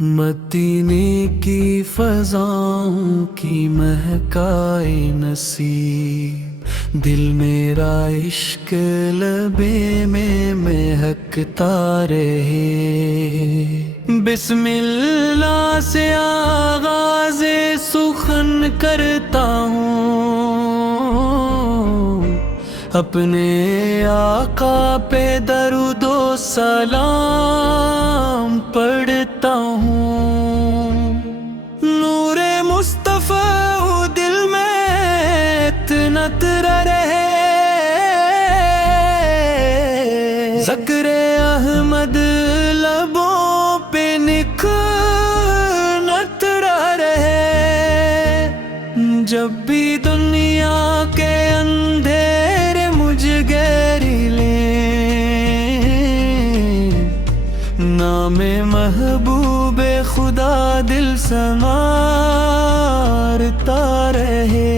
مدینے کی فضاؤں کی مہکائے نصیب، دل میرا عشق لبے میں مہکتا رہے۔ بسم اللہ سے آغاز سخن کرتا ہوں، اپنے آقا پہ درود و سلام پڑھتا ہوں۔ نور مصطفیٰ دل میں اتنتر رہے، ذکر احمد لبوں پہ نکھر رہے۔ جب بھی دنیا کے اندھیرے مجھ گھیری لیں، نام محبوب خدا دل سنوارتا رہے۔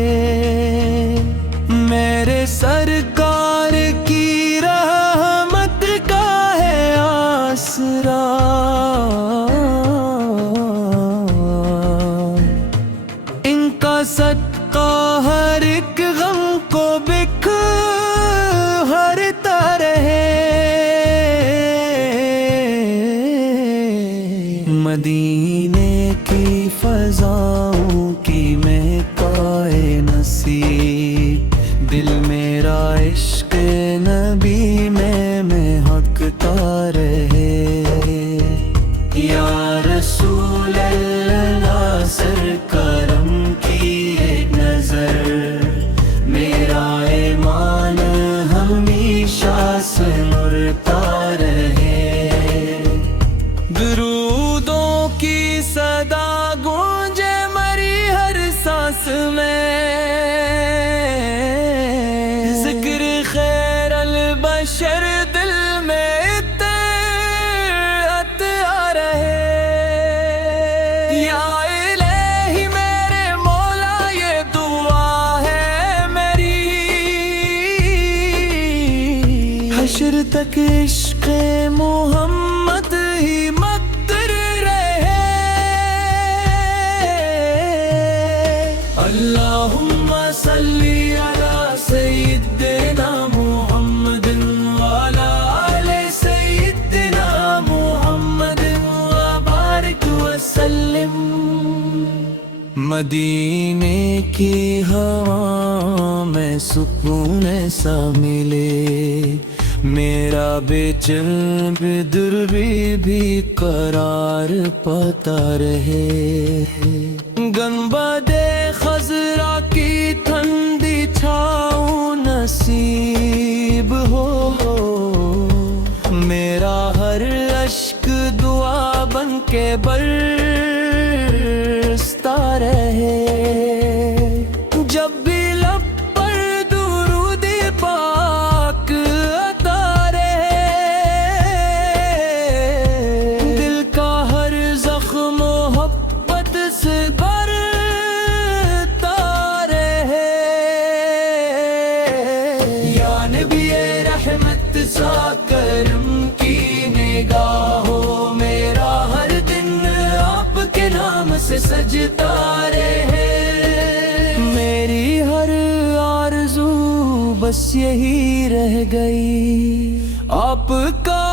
میرے سرکار کی رحمت کا ہے آسرا، ان کا صدقہ ہر ایک غم کو بکھرتا رہے۔ مدینے کی فضاؤں کی مہکائے نصیب، دل میرا عشق نبی میں مہکتا رہے۔ یا رسول اللہ سرکرم کی ایک نظر، میرا ایمان ہمیشہ سنورتا رہے۔ درودوں کی صدا گونجے مری ہر سانس میں، ذکر خیر البشر دل میں اطاعت آ رہے۔ یا الہی میرے مولا یہ دعا ہے میری، حشر تک عشق محمد ہی مقدر رہے۔ اللہم صلی علی سیدنا محمد وعلی آل سیدنا محمد وبارک وسلم۔ مدینے کی ہوا میں سکون ایسا ملے، میرا بے چین بدر بھی قرار پاتا رہے۔ گنبد خضرا کی ٹھنڈی چھاؤں نصیب ہو، میرا ہر اشک دعا بن کے برستا رہے۔ جب بھی لب پر درود پاک عطا رہے، دل کا ہر زخم محبت سے بھرتا رہے۔ یا نبی رحمت سا کرم کی نگاہوں، میرا ہر دن آپ کے نام سے سجتا رہے۔ میری ہر آرزو بس یہی رہ گئی، آپ کا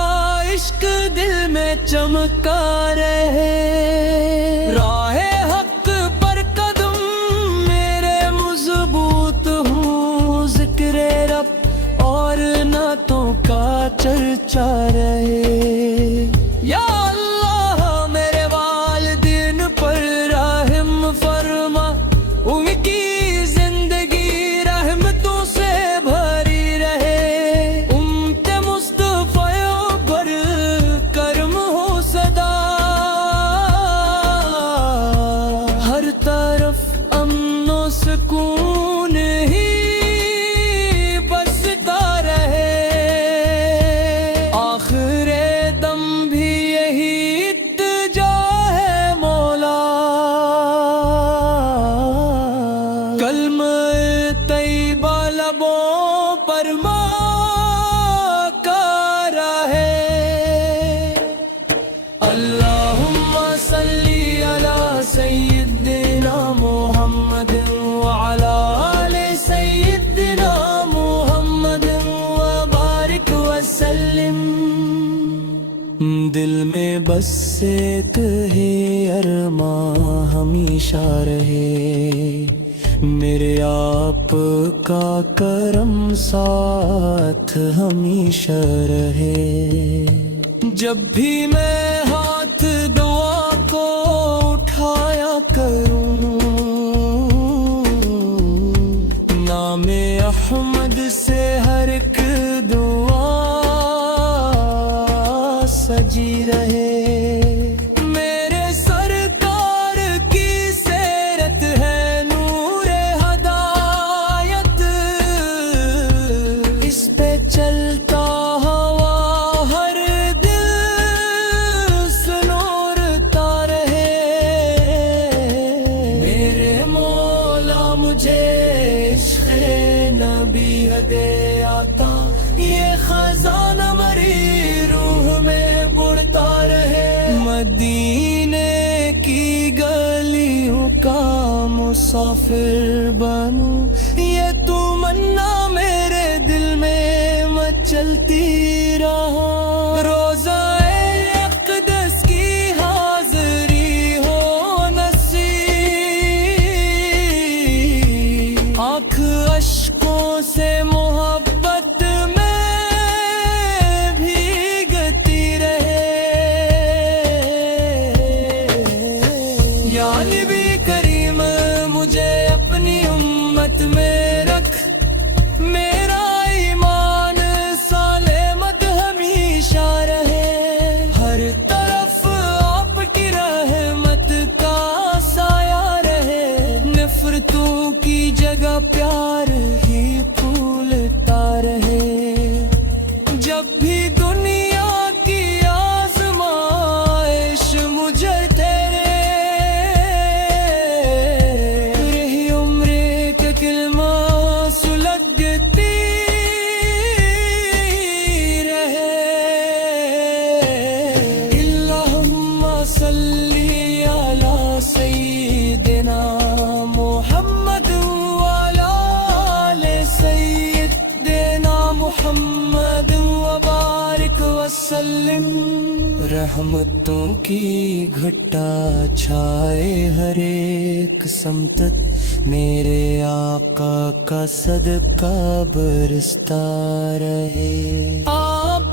عشق دل میں چمکا رہے۔ راہ حق پر قدم میرے مضبوط ہوں، ذکر رب اور نعتوں کا چرچا رہے۔ یا اللہ میرے والدین پر رحم فرما، ان کی زندگی رحمتوں سے بھری رہے۔ امت مصطفیٰ پر کرم ہو صدا، ہر طرف امن و سکون ہی بستا رہے۔ آخر صلی علی سیدنا محمد وعلی آل سیدنا محمد وبارک وسلم۔ دل میں بس ایک ہے ارماں ہمیشہ رہے، میرے آپ کا کرم ساتھ ہمیشہ رہے۔ جب بھی میں ہاتھ دعا کو اٹھایا کروں، نام احمد سے ہر ایک دعا سجی رہے۔ میرے سرکار کی سیرت ہے نور ہدایت، اس پہ چلتا ہوا ہر دل سنورتا رہے۔ میرے مولا مجھے عشق نبی دے آتا، یہ خزانہ مری روح میں بڑھتا رہے۔ مدینے کی گلیوں کا مسافر بنوں، یہ تمنا میرے دل میں مچلتی رہا۔ روزہ اقدس کی حاضری ہو نصیب، آنکھ اشکوں سے محبت میں بھیگتی رہے۔ یا نبی کریم مجھے اپنی امت میں رکھ، میرا ایمان سالمت ہمیشہ رہے۔ ہر طرف آپ کی رحمت کا سایہ رہے، نفرتوں کی جگہ پیار ہی پھولتا رہے۔ جب بھی دنیا کی آزمائش مجھے تیرے، رہی عمر کے کلمہ سلگتی رہے۔ اللہم صلی علی سیدنا محمد وعلی آل سیدنا محمد وبارک وسلم۔ رحمتوں کی گھٹا چھائے ہر ایک سمت، میرے آقا کا صدقہ برستا رہے۔ آپ